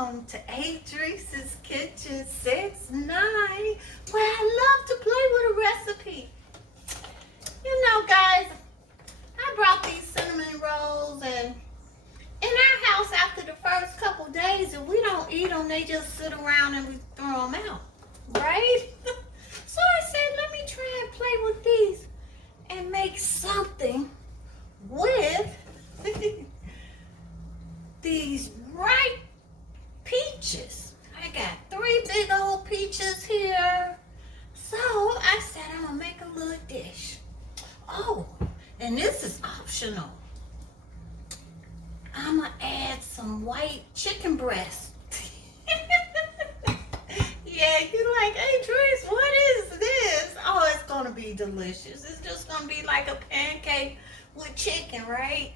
welcome to Adrice's Kitchen 6-9, where I love to play with a recipe. You know, guys, I brought these cinnamon rolls, and in our house, after the first couple days, if we don't eat them, they just sit around and we throw them out, right? So I said, let me try and play with these and make something with these ripe peaches. I got 3 big old peaches here. So I said I'm gonna make a little dish. Oh, and this is optional. I'm gonna add some white chicken breast. Yeah, you're like, hey Trace, what is this? Oh, it's gonna be delicious. It's just gonna be like a pancake with chicken, right?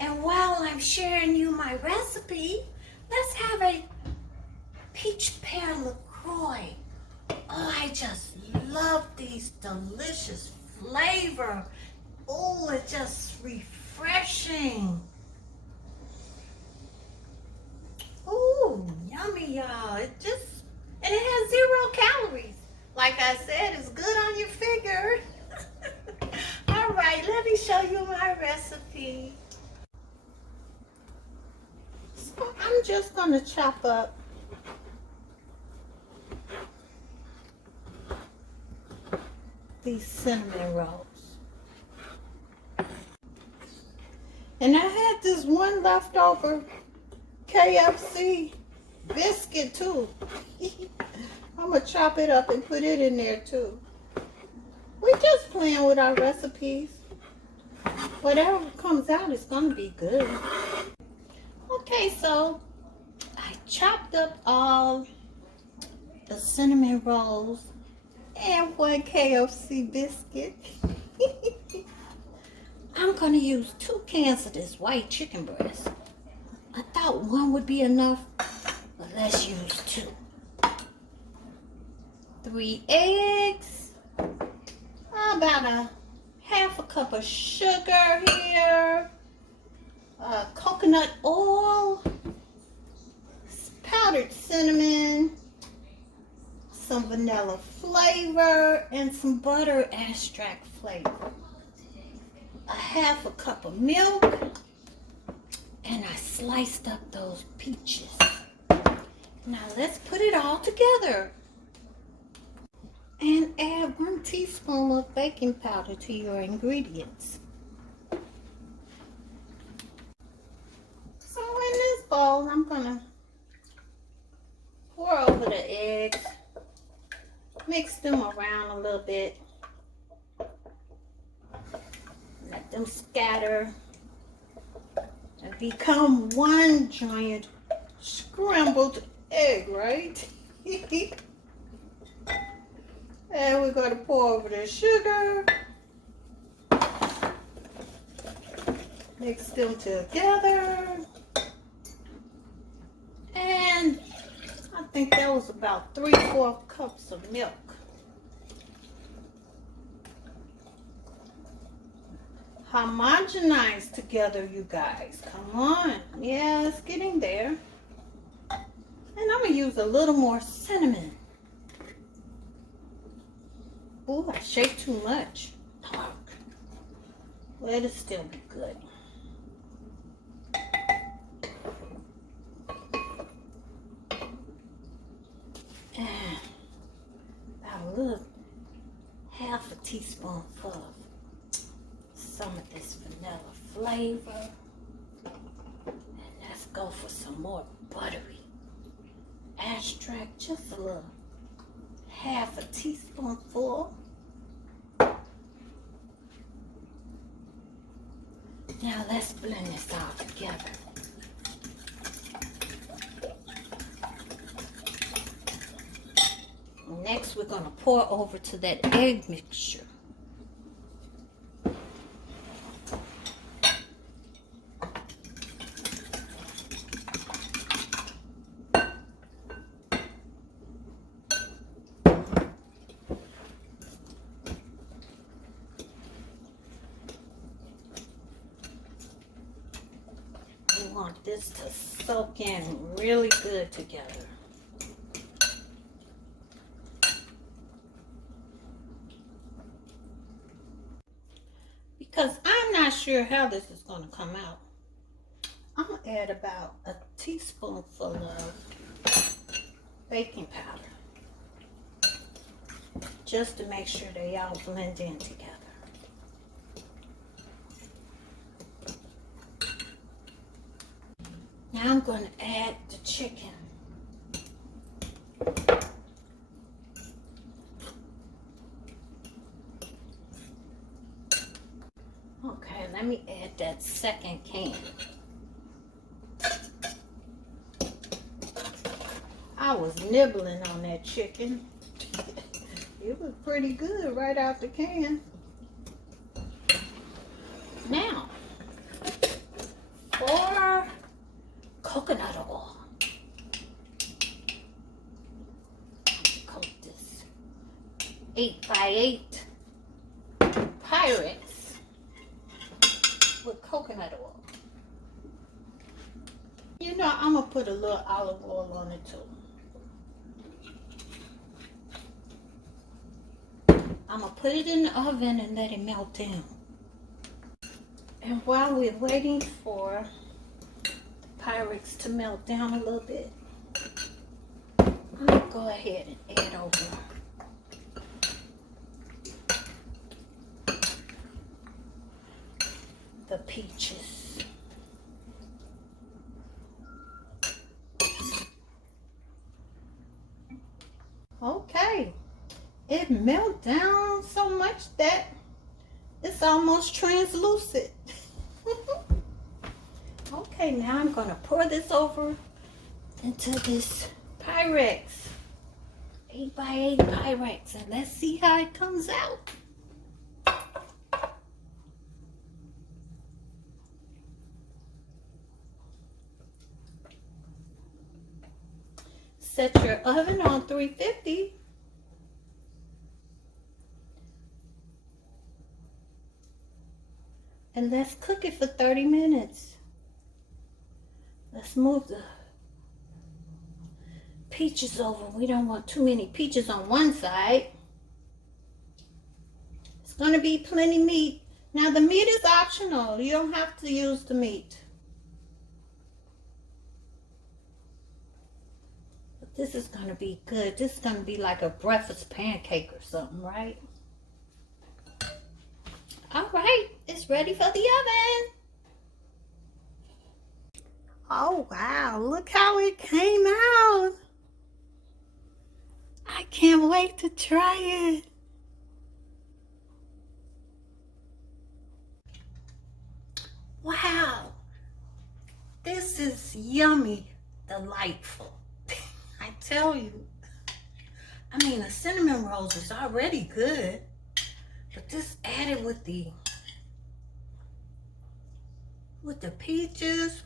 And while I'm sharing you my recipe, let's have a peach pear LaCroix. Oh, I just love these delicious flavor. Oh, it's just refreshing. Oh, yummy, y'all. And it has 0 calories. Like I said, it's good on your figure. All right, let me show you my recipe. So I'm just gonna chop up these cinnamon rolls. And I had this one leftover KFC biscuit too. I'm gonna chop it up and put it in there too. We're just playing with our recipes. Whatever comes out is gonna be good. Okay, so I chopped up all the cinnamon rolls and 1 KFC biscuit. I'm gonna use 2 cans of this white chicken breast. I thought 1 would be enough, but let's use 2. 3 eggs, about a half a cup of sugar here, coconut oil, powdered cinnamon, some vanilla flavor, and some butter extract flavor. A half a cup of milk, and I sliced up those peaches. Now let's put it all together. And add 1 teaspoon of baking powder to your ingredients. So in this bowl, I'm gonna pour over the eggs, mix them around a little bit, let them scatter and become 1 giant scrambled egg, right? And we're going to pour over the sugar. Mix them together. And I think that was about 3/4 cups of milk. Homogenize together, you guys. Come on. Yeah, it's getting there. And I'm going to use a little more cinnamon. Oh, I shake too much. Dark. Let it still be good. And about a little, half a teaspoonful of some of this vanilla flavor. And let's go for some more buttery extract, just a little. Half a teaspoonful. Now let's blend this all together. Next, we're going to pour over to that egg mixture. want this to soak in really good together. Because I'm not sure how this is going to come out. I'm going to add about a teaspoonful of baking powder. Just to make sure they all blend in together. Now I'm going to add the chicken. Okay, let me add that second can. I was nibbling on that chicken. It was pretty good right out the can. Now, for coconut oil. Coat this 8x8 Pyrex with coconut oil. You know, I'm going to put a little olive oil on it too. I'm going to put it in the oven and let it melt down. And while we're waiting for the Pyrex to melt down a little bit, I'm going to go ahead and add over the peaches. Okay. It melted down so much that it's almost translucent. Okay, now I'm going to pour this over into this Pyrex. 8x8 Pyrex. And let's see how it comes out. Set your oven on 350. And let's cook it for 30 minutes. Let's move the peaches over. We don't want too many peaches on one side. It's going to be plenty meat. Now the meat is optional. You don't have to use the meat. But this is going to be good. This is going to be like a breakfast pancake or something, right? All right, it's ready for the oven. Oh, wow, look how it came out. I can't wait to try it. Wow, this is yummy, delightful. I tell you. I mean, the cinnamon rolls is already good. But this added with the peaches,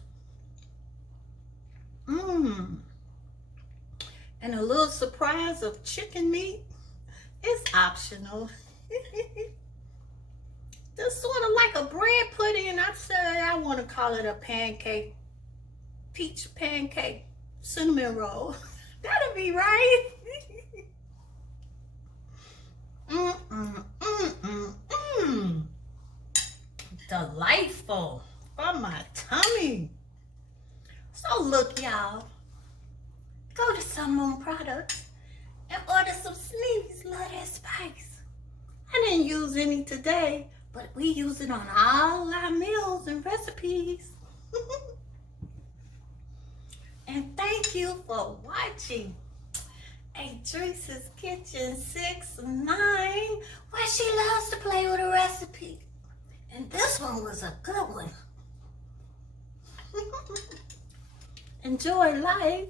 and a little surprise of chicken meat is optional. Just sort of like a bread pudding. I said I want to call it a pancake, peach pancake cinnamon roll. That'll be right. Delightful for my tummy. So look, y'all, go to Sun Moon Products and order some Sneezy's. Love that spice. I didn't use any today, but we use it on all our meals and recipes. And thank you for watching Adrice's Kitchen 6-9, where she loves to play with a recipe. And this one was a good one. Enjoy life.